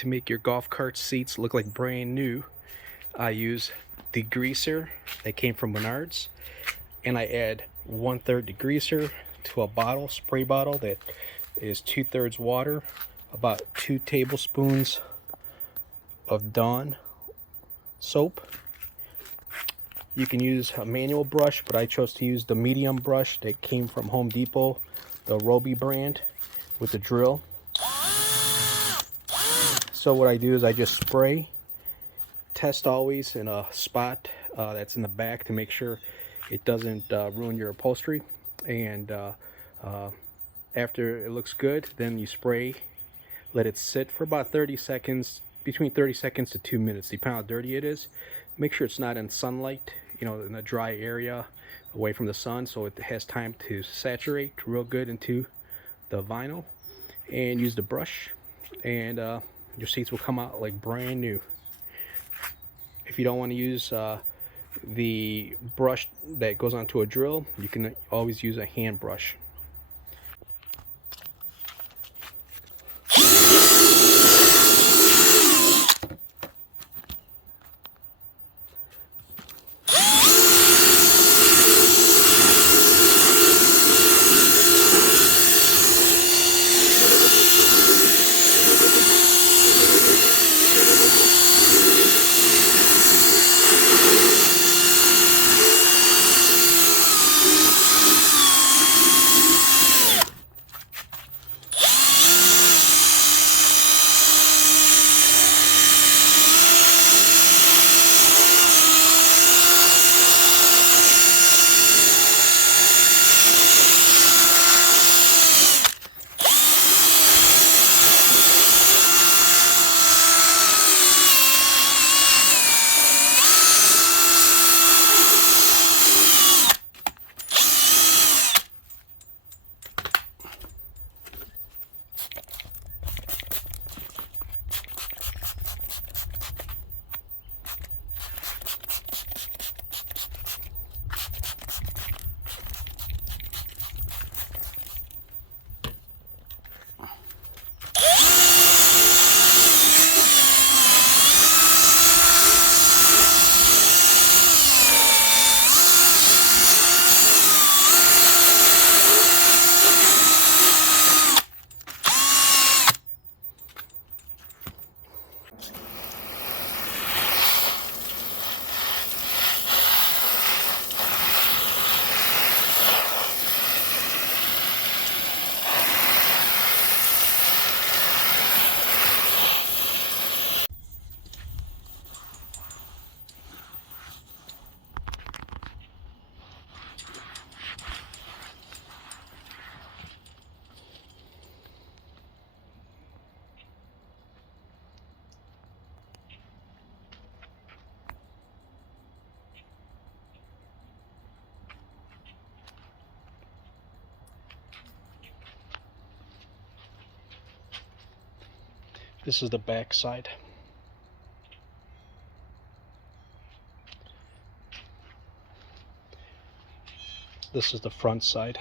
to make your golf cart seats look like brand new, I use degreaser that came from Menards, and I add 1/3 degreaser to a bottle, spray bottle that is 2/3 water, about 2 tablespoons of Dawn soap. You can use a manual brush, but I chose to use the medium brush that came from Home Depot, the Roby brand, with the drill. So what I do is I just spray, test always in a spot that's in the back to make sure it doesn't ruin your upholstery. And after it looks good, then you spray, let it sit for about 30 seconds, between 30 seconds to 2 minutes, depending on how dirty it is. Make sure it's not in sunlight, you know, in a dry area away from the sun, so it has time to saturate real good into the vinyl. And use the brush, and your seats will come out like brand new. If you don't want to use the brush that goes onto a drill, you can always use a hand brush. This is the back side. This is the front side.